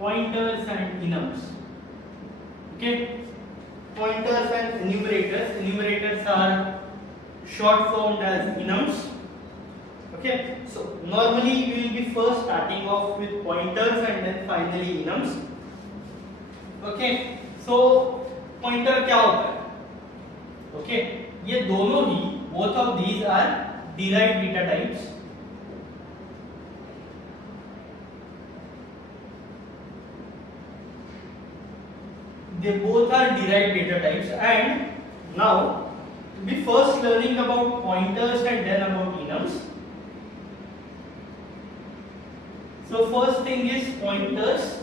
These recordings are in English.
pointers and enums. Okay, pointers and enumerators. Enumerators are short formed as enums. Okay, so normally we will be first starting off with pointers and then finally enums. Okay, so pointer क्या होता है? Okay, ये दोनों ही both of these are derived data types. They both are derived data types, and now we first learning about pointers and then about enums. So first thing is pointers.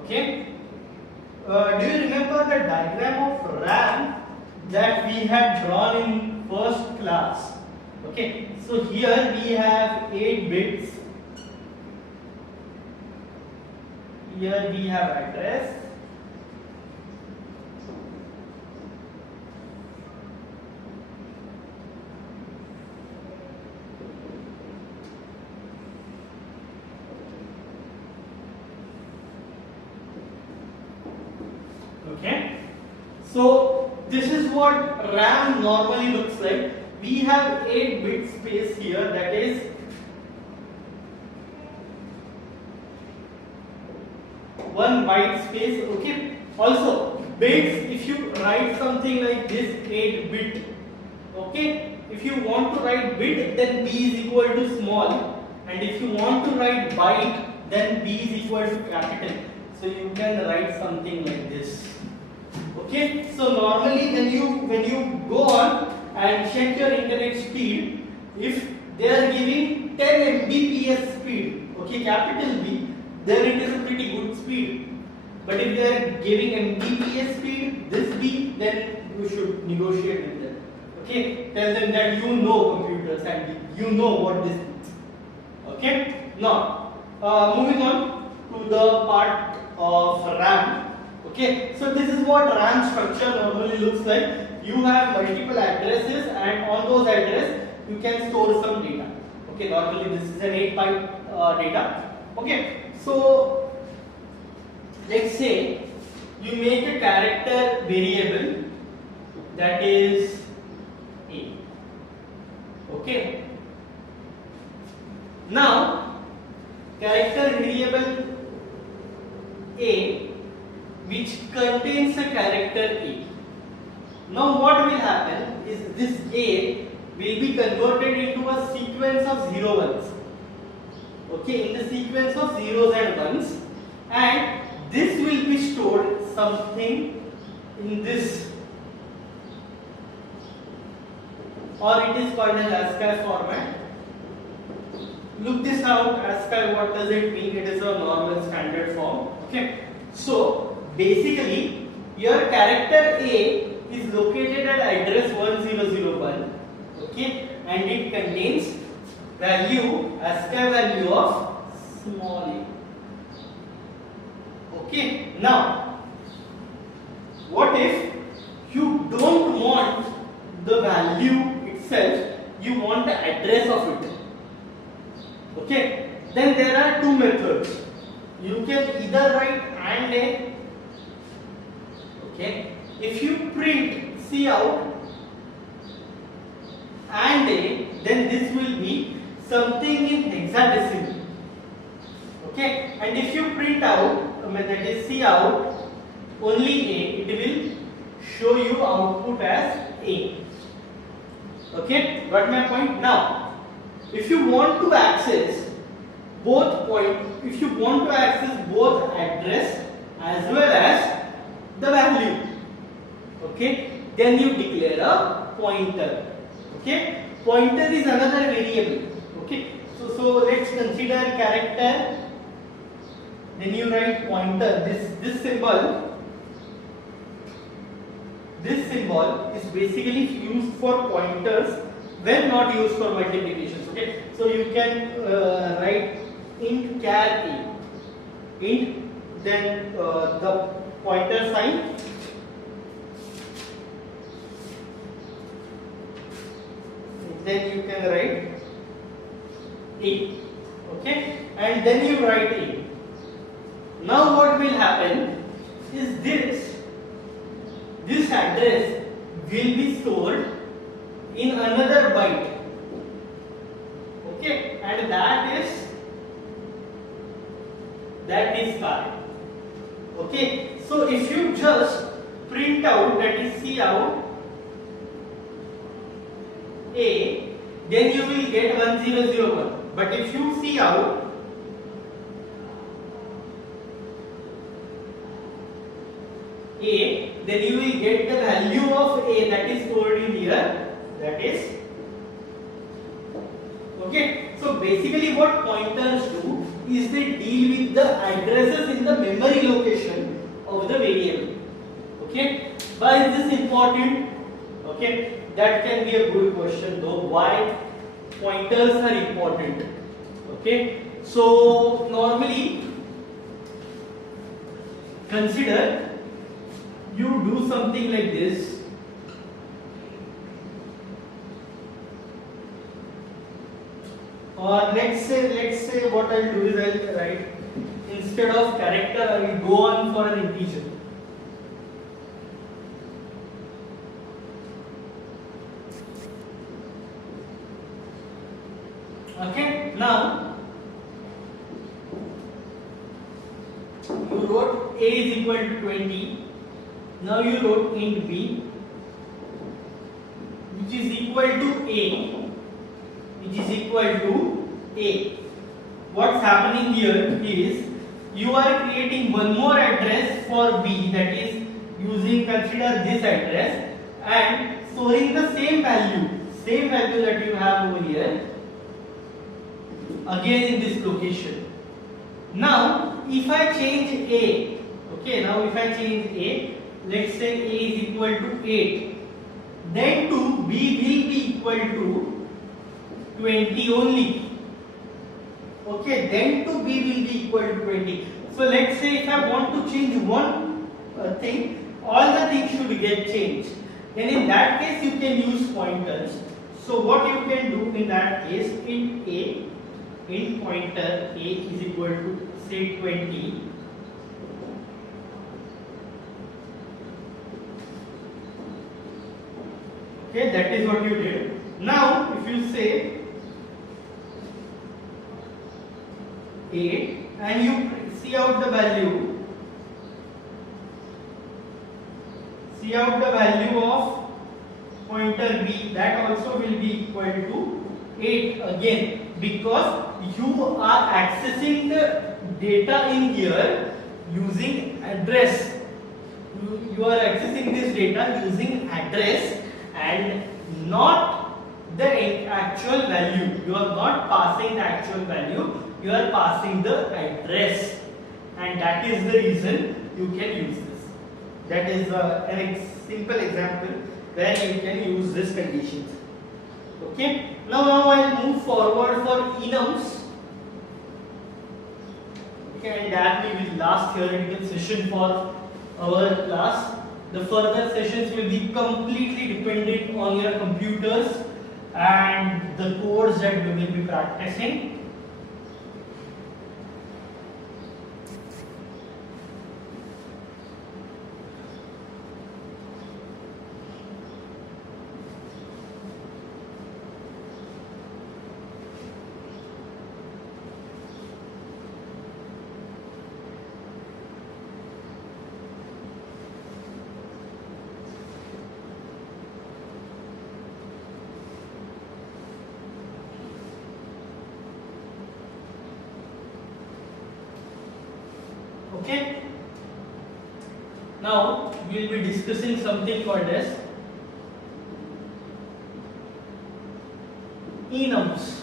Okay. Do you remember the diagram of RAM that we had drawn in first class? Okay. So here we have 8 bits. Here we have address. Okay, so this is what RAM normally looks like. We have 8 bit space here, that is one byte space. Okay, also bits, if you write something like this 8 bit, okay, if you want to write bit, then b is equal to small, and if you want to write byte, then b is equal to capital. So you can write something like this. Okay, so normally when you go on and check your internet speed, if they are giving 10 Mbps speed, okay, capital B, then it is a pretty good speed. But if they are giving Mbps speed, this B, then you should negotiate with them. Okay, tell them that you know computers and you know what this means. Okay, now moving on to the part of RAM. Okay, so this is what RAM structure normally looks like. You have multiple addresses, and on those addresses you can store some data. Okay, normally this is an 8 byte data. Okay, so let's say you make a character variable that is A. Okay, now character variable A which contains a character A. Now what will happen is this A will be converted into a sequence of 0 ones. Okay, in the sequence of zeros and ones, and this will be stored something in this, or it is called as ASCII format. Look this out, ASCII, what does it mean? It is a normal standard form. Okay, so basically your character A is located at address 1001. Okay, and it contains value, ASCII value of small a. Okay, now what if you don't want the value itself, you want the address of it? Okay, then there are two methods. You can either write AND A. Okay, if you print Cout AND A, then this will be something in hexadecimal. Okay, and if you print out, that is Cout only A, it will show you output as A. Okay, got my point? Now, if you want to access both if you want to access both address as well as the value, okay, then you declare a pointer. Okay, pointer is another variable. Okay, so let's consider character, then you write pointer. This symbol is basically used for pointers when not used for multiplications. Okay, so you can write int char a, int, then the pointer sign, then you can write a. Okay, and then you write a. Now what will happen is this address will be stored in another byte. Okay, and that is correct. Okay, so if you just print out, that is cout A, then you will get 1001. But if you cout A, then you will get the value of A that is stored in here, that is. Okay, so basically what pointers do is they deal with the addresses in the memory location of the variable. Okay, why is this important? Okay, that can be a good question though. Why pointers are important? Okay, so normally consider you do something like this. Or let's say what I'll do is I'll write, instead of character I will go on for an integer. Okay, now you wrote A is equal to 20. Now you wrote int b, which is equal to A. What's happening here is you are creating one more address for B, that is consider this address, and storing the same value that you have over here again in this location. Now if I change A, okay, now if I change A, let's say A is equal to 8, then to B will be equal to 20 only. Okay, then to B will be equal to 20. So let's say if I want to change one thing, all the things should get changed. Then in that case you can use pointers. So what you can do in that case, int pointer A is equal to say 20. Okay, that is what you did. Now if you say 8 and you see out the value of pointer B, that also will be equal to 8 again, because you are accessing the data in here using address. You are accessing this data using address and not the actual value. You are not passing the actual value, you are passing the address, and that is the reason you can use this. That is a simple example where you can use this conditions. Okay, now I'll move forward for enums. Okay, and that will be last theoretical session for our class. The further sessions will be completely dependent on your computers and the codes that we will be practicing. Okay, now we will be discussing something called as enums.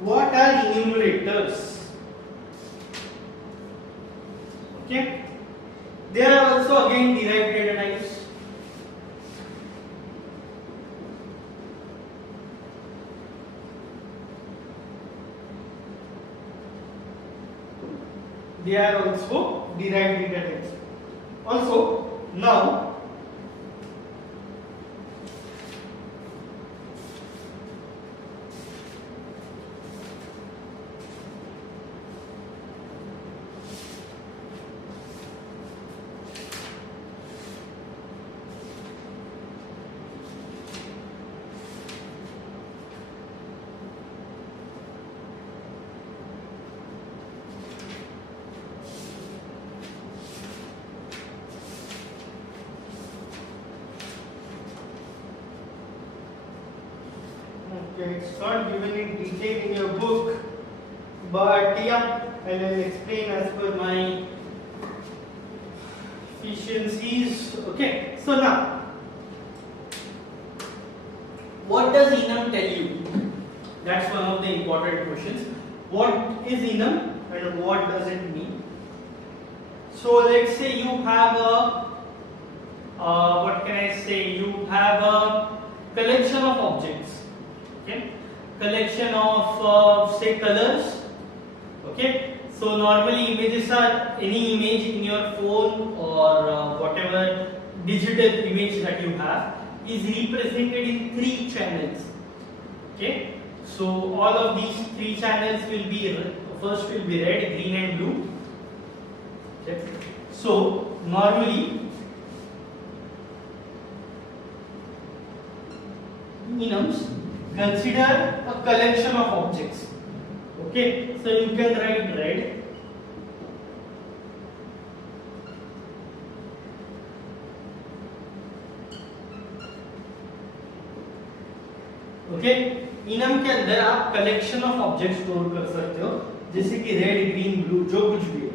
What are enumerators? Okay, there are also again derived data types. They are also derived data types. Also, now Okay, it's not given in detail in your book, but yeah, I will explain as per my efficiencies. Okay, so now, what does enum tell you? That's one of the important questions. What is enum and what does it mean? So let's say you have a what can I say? You have a collection of objects. Okay, collection of say colors. Okay, so normally images are any image in your phone or whatever digital image that you have is represented in 3 channels. Okay, so all of these 3 channels will be first will be red, green and blue. Okay, so normally enums consider a collection of objects. Okay, so you can write red, okay enum के अंदर आप collection of object store कर सकते हो जैसे कि red green blue जो कुछ भी है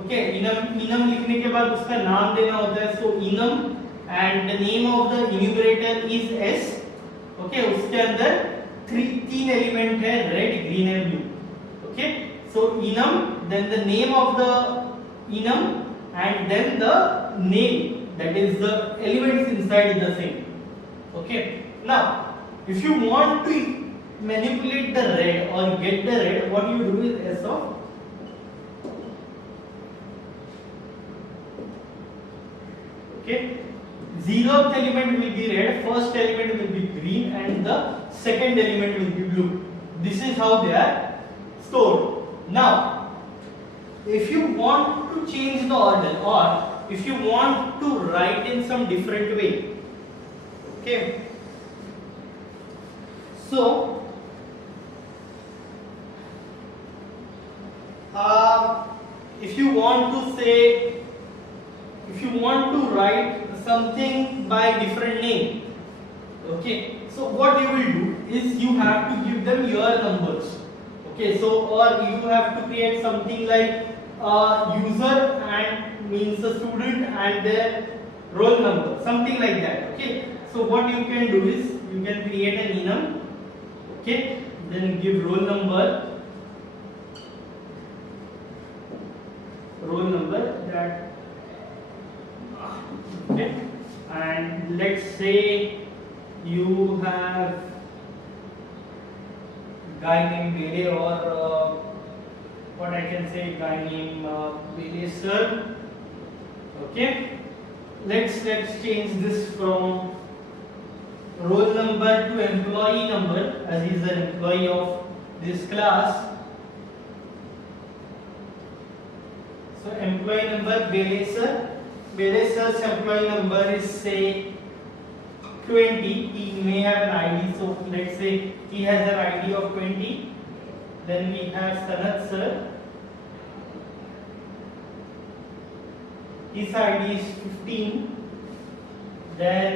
ओके इनम लिखने के बाद उसका नाम देना होता है so enum and the name of the enumerator is S okay उसके अंदर तीन एलिमेंट है red green and blue okay so enum then the name of the enum and then the name that is the elements inside the same okay now if you want to manipulate the red or get the red what you do is s of okay zeroth element will be red first element will be green and the second element will be blue this is how they are stored now if you want to change the order or if you want to write in some different way okay so if you want to say if you want to write something by different name okay so what you will do is you have to give them your numbers okay so or you have to create something like user and means a student and their roll number something like that okay so what you can do is you can create an enum okay then give roll number that okay and let's say you have guy named Bele or what I can say guy named Bele sir okay let's change this from roll number to employee number as he is an employee of this class so employee number Bele sir's employee number is say 20 he may have an ID so let's say he has an ID of 20 then we have Sanat sir his ID is 15 then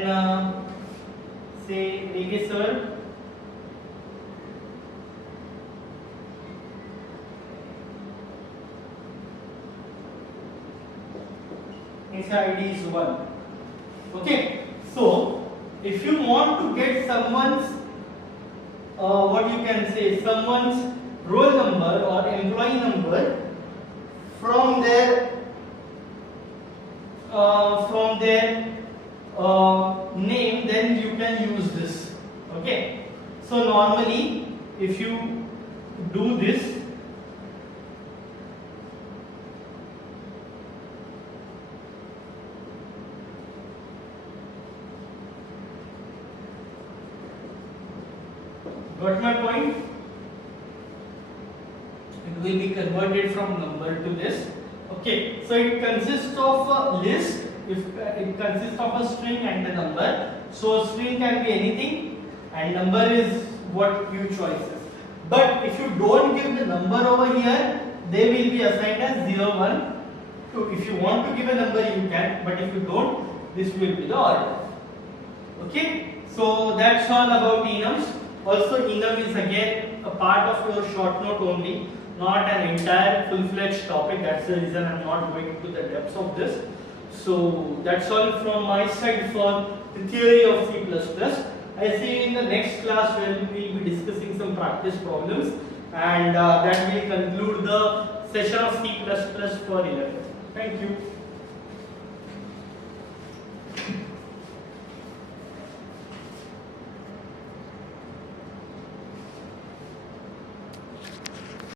say Rege sir his ID is 1 okay so if you want to get someone's what you can say someone's roll number or employee number from their name then you can use this okay so normally if you do this got my point it will be converted from number to this okay so it consists of a list if it consists of a string and a number so string can be anything and number is what you choices but if you don't give the number over here they will be assigned as 0 1 2 if you want to give a number you can but if you don't this will be the order okay so that's all about enums Also, Enum is again a part of your short note only, not an entire full-fledged topic. That's the reason I'm not going into the depths of this. So that's all from my side for the theory of C++. I see you in the next class where we will be discussing some practice problems, and that will conclude the session of C++ for 11. Thank you.